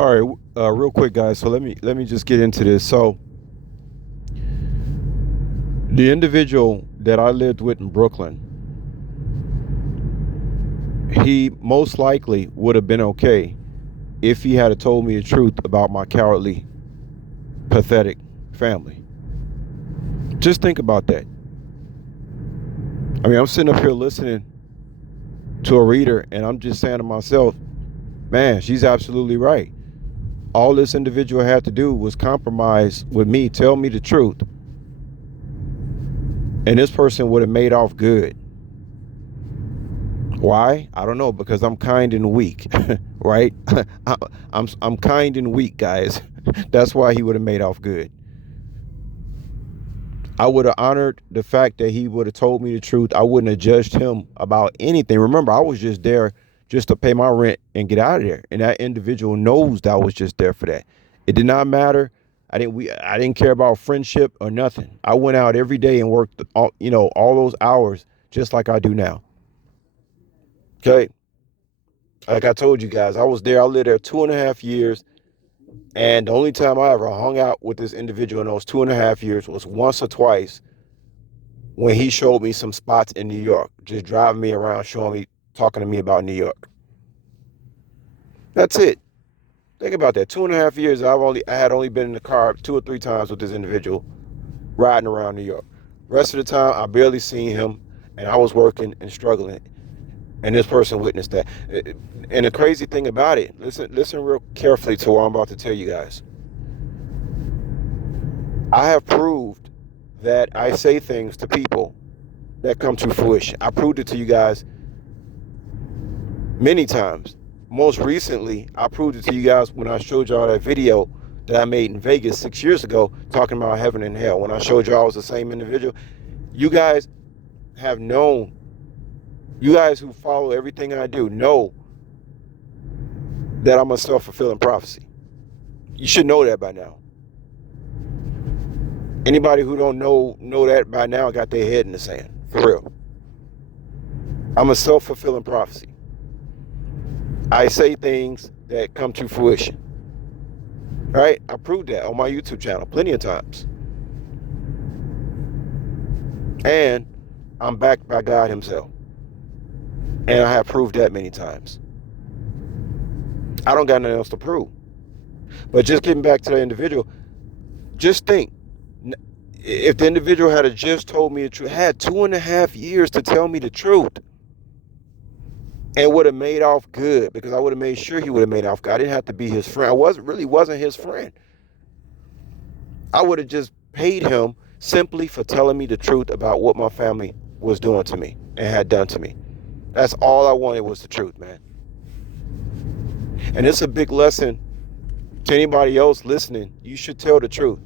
All right, real quick, guys. So let me just get into this. So the individual that I lived with in Brooklyn, he most likely would have been okay if he had told me the truth about my cowardly, pathetic family. Just think about that. I mean, I'm sitting up here listening to a reader, and I'm just saying to myself, man, she's absolutely right. All this individual had to do was compromise with me, tell me the truth, and this person would have made off good. Why? I don't know, because I'm kind and weak, right? I'm kind and weak, guys. That's why he would have made off good. I would have honored the fact that he would have told me the truth. I wouldn't have judged him about anything. Remember, I was just there just to pay my rent and get out of there. And that individual knows that I was just there for that. It did not matter. I didn't care about friendship or nothing. I went out every day and worked all those hours just like I do now. Okay. Like I told you guys, I was there. I lived there 2.5 years. And the only time I ever hung out with this individual in those 2.5 years was once or twice when he showed me some spots in New York, just driving me around, showing me, talking to me about New York. That's it. Think about that. 2.5 years, I had only been in the car 2 or 3 times with this individual riding around New York. Rest of the time, I barely seen him, and I was working and struggling. And this person witnessed that. And the crazy thing about it, listen real carefully to what I'm about to tell you guys. I have proved that I say things to people that come to fruition. I proved it to you guys many times. Most recently, I proved it to you guys when I showed y'all that video that I made in Vegas 6 years ago talking about heaven and hell. When I showed y'all I was the same individual, you guys have known, you guys who follow everything I do know that I'm a self-fulfilling prophecy. You should know that by now. Anybody who don't know that by now got their head in the sand, for real. I'm a self-fulfilling prophecy. I say things that come to fruition. Right? I proved that on my YouTube channel plenty of times. And I'm backed by God himself. And I have proved that many times. I don't got nothing else to prove. But just getting back to the individual, just think, if the individual had just told me the truth, had 2.5 years to tell me the truth, and would have made off good, because I would have made sure he would have made off good. I didn't have to be his friend. I wasn't his friend. I would have just paid him simply for telling me the truth about what my family was doing to me and had done to me. That's all I wanted, was the truth, man. And it's a big lesson to anybody else listening. You should tell the truth.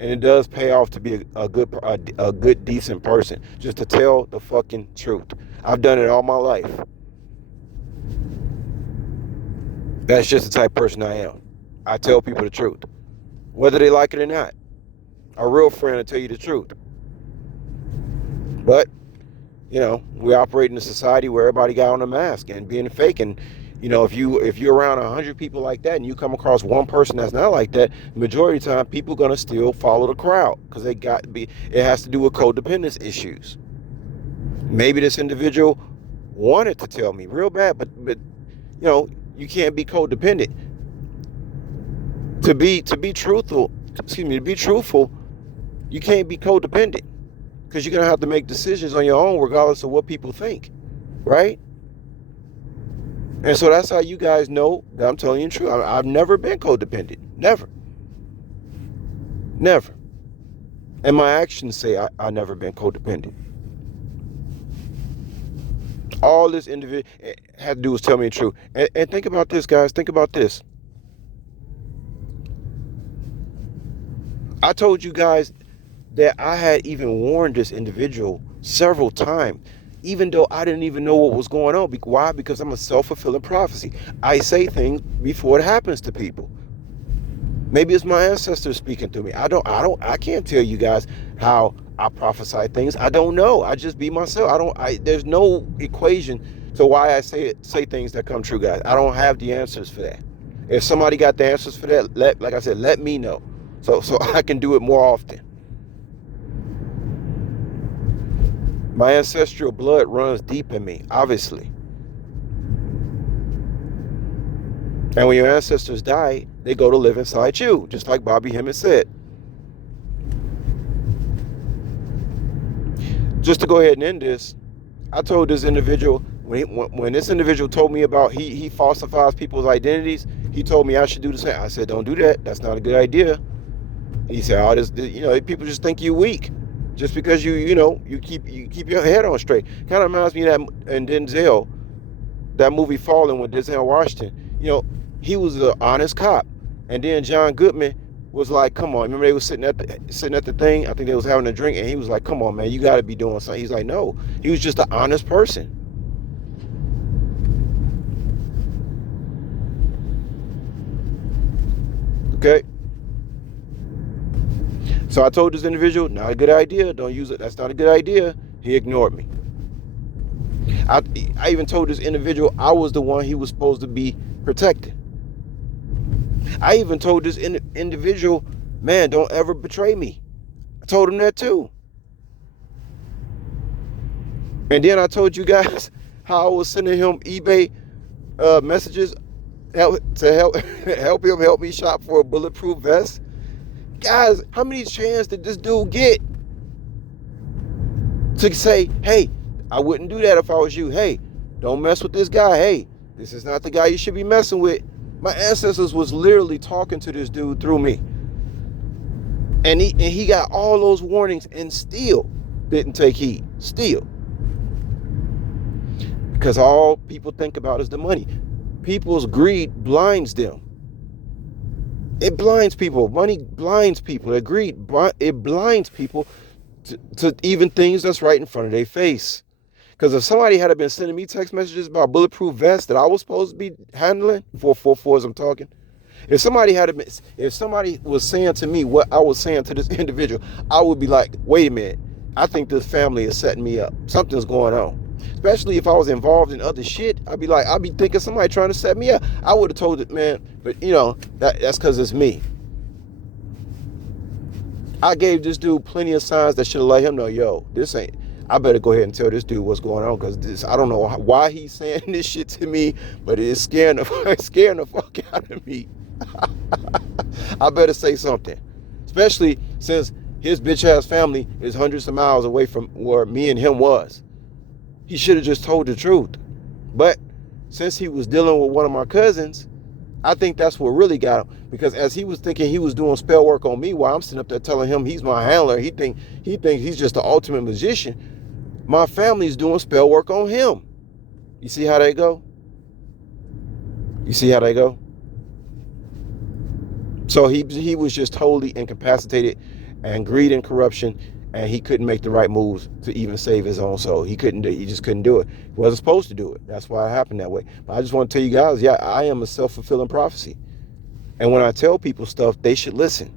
And it does pay off to be a good, decent person. Just to tell the fucking truth. I've done it all my life. That's just the type of person I am. I tell people the truth, whether they like it or not. A real friend will tell you the truth. But, we operate in a society where everybody got on a mask and being fake. And, if you're around 100 people like that and you come across one person that's not like that, the majority of the time people are going to still follow the crowd, because it has to do with codependence issues. Maybe this individual wanted to tell me real bad, but you can't be codependent. To be truthful, you can't be codependent, because you're going to have to make decisions on your own regardless of what people think, right? And so that's how you guys know that I'm telling you the truth. I've never been codependent. Never. And my actions say I've never been codependent. All this individual had to do was tell me the truth. And think about this, guys. Think about this. I told you guys that I had even warned this individual several times, even though I didn't even know what was going on. Why? Because I'm a self-fulfilling prophecy. I say things before it happens to people. Maybe it's my ancestors speaking through me. I can't tell you guys how I prophesy things. I don't know. I just be myself. There's no equation to why I say things that come true, guys. I don't have the answers for that. If somebody got the answers for that, like I said, let me know, so I can do it more often. My ancestral blood runs deep in me, obviously. And when your ancestors die, they go to live inside you, just like Bobby Hemmett said. Just to go ahead and end this, I told this individual, when this individual told me about he falsifies people's identities, he told me I should do the same. I said, don't do that. That's not a good idea. He said, oh, people just think you're weak. Just because you keep your head on straight. Kind of reminds me of that in Denzel, that movie Fallen with Denzel Washington. He was an honest cop. And then John Goodman was like, come on. Remember they were sitting at the thing? I think they was having a drink, and he was like, come on, man, you got to be doing something. He's like, no. He was just an honest person. Okay? So I told this individual, not a good idea. Don't use it. That's not a good idea. He ignored me. I even told this individual I was the one he was supposed to be protecting. I even told this individual, man, don't ever betray me. I told him that too. And then I told you guys how I was sending him eBay messages to help me shop for a bulletproof vest. Guys, how many chances did this dude get to say, hey, I wouldn't do that if I was you. Hey, don't mess with this guy. Hey, this is not the guy you should be messing with. My ancestors was literally talking to this dude through me. And he got all those warnings and still didn't take heed. Still. Because all people think about is the money. People's greed blinds them. It blinds people. Money blinds people. Their greed, it blinds people to even things that's right in front of their face. Because if somebody had been sending me text messages about bulletproof vests that I was supposed to be handling, 444s I'm talking, if somebody was saying to me what I was saying to this individual, I would be like, wait a minute, I think this family is setting me up. Something's going on. Especially if I was involved in other shit, I'd be thinking somebody trying to set me up. I would have told it, man, but that's because it's me. I gave this dude plenty of signs that should have let him know, yo, this ain't. I better go ahead and tell this dude what's going on, because I don't know why he's saying this shit to me, but it's scaring the fuck out of me. I better say something, especially since his bitch ass family is hundreds of miles away from where me and him was. He should have just told the truth. But since he was dealing with one of my cousins, I think that's what really got him. Because as he was thinking he was doing spell work on me while I'm sitting up there telling him he's my handler, he thinks he's just the ultimate magician. My family's doing spell work on him. You see how they go? So he was just totally incapacitated, and greed and corruption, and he couldn't make the right moves to even save his own soul. He just couldn't do it. He wasn't supposed to do it. That's why it happened that way. But I just want to tell you guys, yeah, I am a self-fulfilling prophecy. And when I tell people stuff, they should listen.